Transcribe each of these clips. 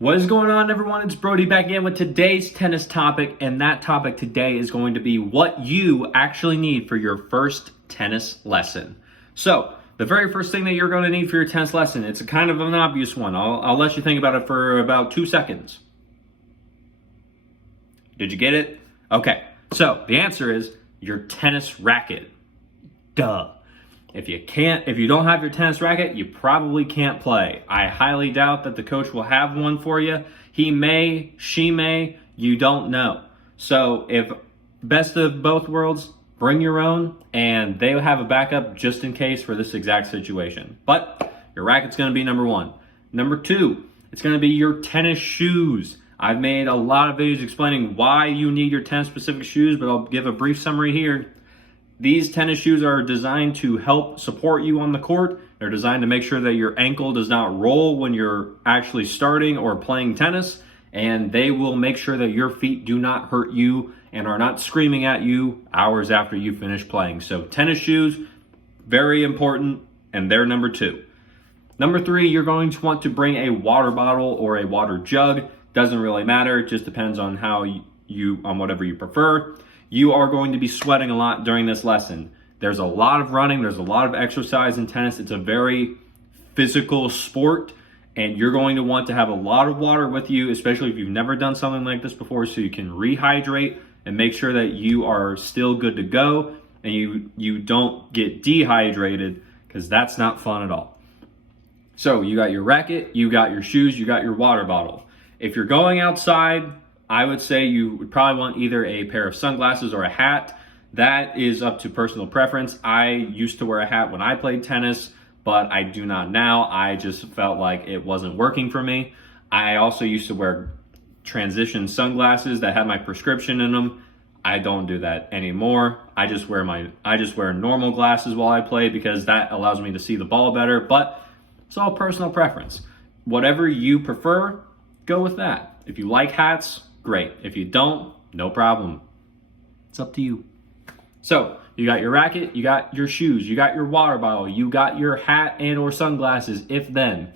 What is going on, everyone? It's Brody back again with today's tennis topic, and that topic today is going to be what you actually need for your first tennis lesson. So, the very first thing that you're going to need for your tennis lesson, it's a kind of an obvious one. I'll let you think about it for about 2 seconds. Did you get it? Okay, so the answer is your tennis racket. Duh. If you don't have your tennis racket, you probably can't play. I highly doubt that the coach will have one for you. He may, she may, you don't know. So if best of both worlds, bring your own, and they'll have a backup just in case for this exact situation. But your racket's gonna be number one. Number two, it's gonna be your tennis shoes. I've made a lot of videos explaining why you need your tennis specific shoes, but I'll give a brief summary here. These tennis shoes are designed to help support you on the court. They're designed to make sure that your ankle does not roll when you're actually starting or playing tennis, and they will make sure that your feet do not hurt you and are not screaming at you hours after you finish playing. So tennis shoes, very important, and they're number two. Number three, you're going to want to bring a water bottle or a water jug. Doesn't really matter, it just depends on how on whatever you prefer. You are going to be sweating a lot during this lesson. There's a lot of running, there's a lot of exercise in tennis. It's a very physical sport, and you're going to want to have a lot of water with you, especially if you've never done something like this before, so you can rehydrate and make sure that you are still good to go and you don't get dehydrated, because that's not fun at all. So you got your racket, you got your shoes, you got your water bottle. If you're going outside, I would say you would probably want either a pair of sunglasses or a hat. That is up to personal preference. I used to wear a hat when I played tennis, but I do not now. I just felt like it wasn't working for me. I also used to wear transition sunglasses that had my prescription in them. I don't do that anymore. I just wear normal glasses while I play because that allows me to see the ball better, but it's all personal preference. Whatever you prefer, go with that. If you like hats, great. If you don't, no problem. It's up to you. So you got your racket, you got your shoes, you got your water bottle, you got your hat and or sunglasses. If then,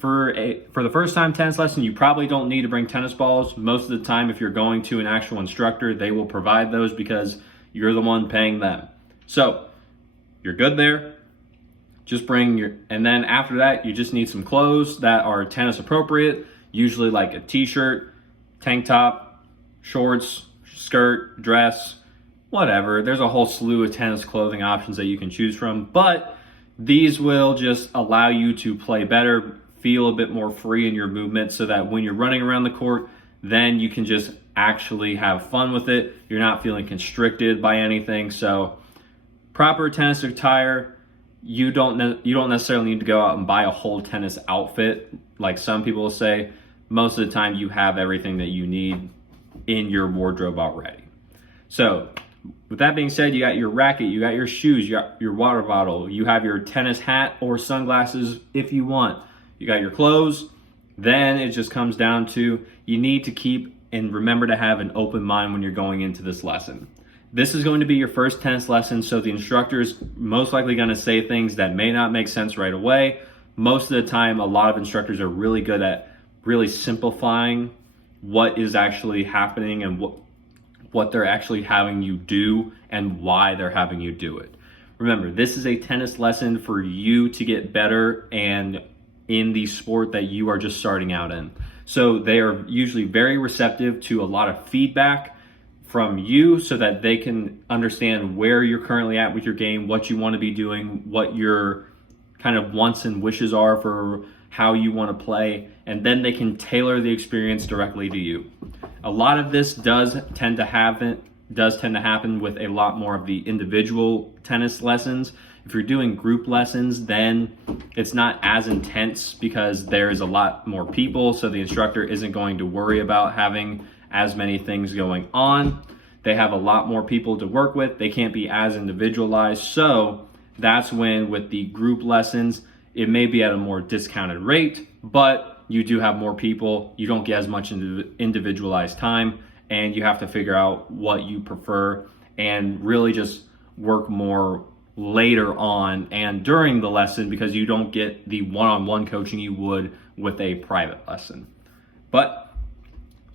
for the first time tennis lesson, you probably don't need to bring tennis balls. Most of the time, if you're going to an actual instructor, they will provide those because you're the one paying them. So you're good there. Just and then after that, you just need some clothes that are tennis appropriate, usually like a t-shirt, tank top, shorts, skirt, dress, whatever. There's a whole slew of tennis clothing options that you can choose from, but these will just allow you to play better, feel a bit more free in your movement, so that when you're running around the court, then you can just actually have fun with it. You're not feeling constricted by anything. So proper tennis attire. You don't necessarily need to go out and buy a whole tennis outfit like some people say. Most of the time you have everything that you need in your wardrobe already. So with that being said, you got your racket, you got your shoes, you got your water bottle, you have your tennis hat or sunglasses if you want. You got your clothes. Then it just comes down to you need to keep and remember to have an open mind when you're going into this lesson. This is going to be your first tennis lesson, so the instructor is most likely going to say things that may not make sense right away. Most of the time, a lot of instructors are really good at really simplifying what is actually happening and what they're actually having you do and why they're having you do it. Remember, this is a tennis lesson for you to get better and in the sport that you are just starting out in. So they are usually very receptive to a lot of feedback from you so that they can understand where you're currently at with your game, what you want to be doing, what your kind of wants and wishes are for how you want to play, and then they can tailor the experience directly to you. A lot of this does tend to happen with a lot more of the individual tennis lessons. If you're doing group lessons, then it's not as intense because there's a lot more people, so the instructor isn't going to worry about having as many things going on. They have a lot more people to work with. They can't be as individualized. So that's when with the group lessons, it may be at a more discounted rate, but you do have more people. You don't get as much individualized time, and you have to figure out what you prefer and really just work more later on and during the lesson because you don't get the one-on-one coaching you would with a private lesson. But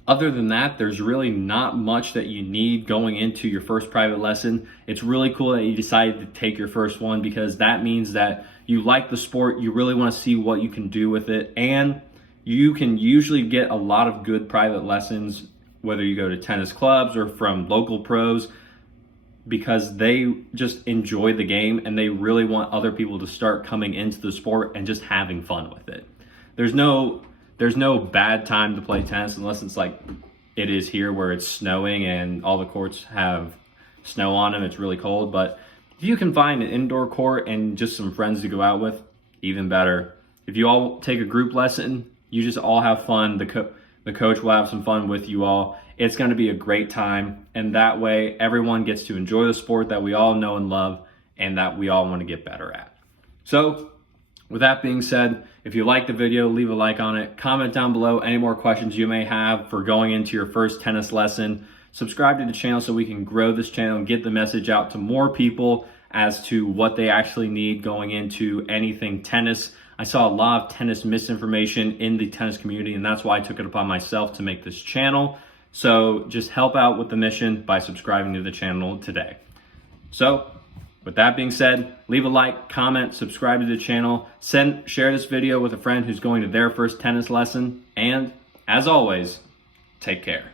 other than that, there's really not much that you need going into your first private lesson. It's really cool that you decided to take your first one because that means that you like the sport, you really want to see what you can do with it, and you can usually get a lot of good private lessons, whether you go to tennis clubs or from local pros, because they just enjoy the game and they really want other people to start coming into the sport and just having fun with it. There's no bad time to play tennis unless it's like it is here where it's snowing and all the courts have snow on them. It's really cold. But if you can find an indoor court and just some friends to go out with, even better. If you all take a group lesson, you just all have fun. The coach will have some fun with you all. It's going to be a great time. And that way, everyone gets to enjoy the sport that we all know and love and that we all want to get better at. So, with that being said, if you like the video, leave a like on it. Comment down below any more questions you may have for going into your first tennis lesson. Subscribe to the channel so we can grow this channel and get the message out to more people as to what they actually need going into anything tennis. I saw a lot of tennis misinformation in the tennis community, and that's why I took it upon myself to make this channel. So just help out with the mission by subscribing to the channel today. So, with that being said, leave a like, comment, subscribe to the channel, share this video with a friend who's going to their first tennis lesson, and as always, take care.